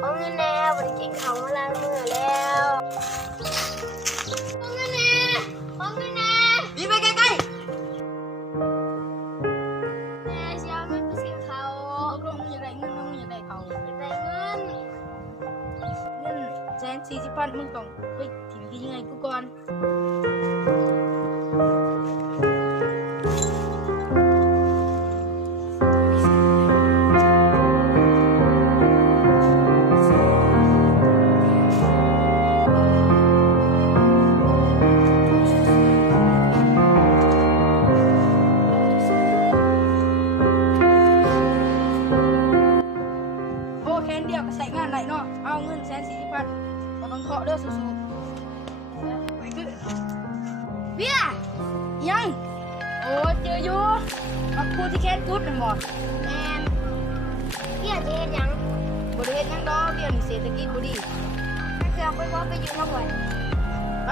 เอาเงินแน่บริกินเขามาล้างมือแล้วเอาเงินแน่เอาเงินแน่วิ่งไปใกล้แม่เชียวไม่ไปซื้อเขา ๆตกลงมึงอยากได้เงินมึงอยากได้เขา อยากได้เงิน เงิน140,000มึงต้องไปถิ่มที่ยังไงกูก่อนโอเคเดียวก็ใส่งานได้เนาะเอาเงิน140,000ก็ต้องเคาะเด้อสู้ๆไปขึ้น เบี้ย ยังโอ้เจออยู่มาพูดที่แค้นกุดนั่นบ่ แมนเบี้ยจะเฮ็ดหยัง บริเวณยังดอกเดี๋ยวนี้เศรษฐกิจบ่ดี ถ้าเกิดไปว่าไปยืนน้ำบ่อย ไป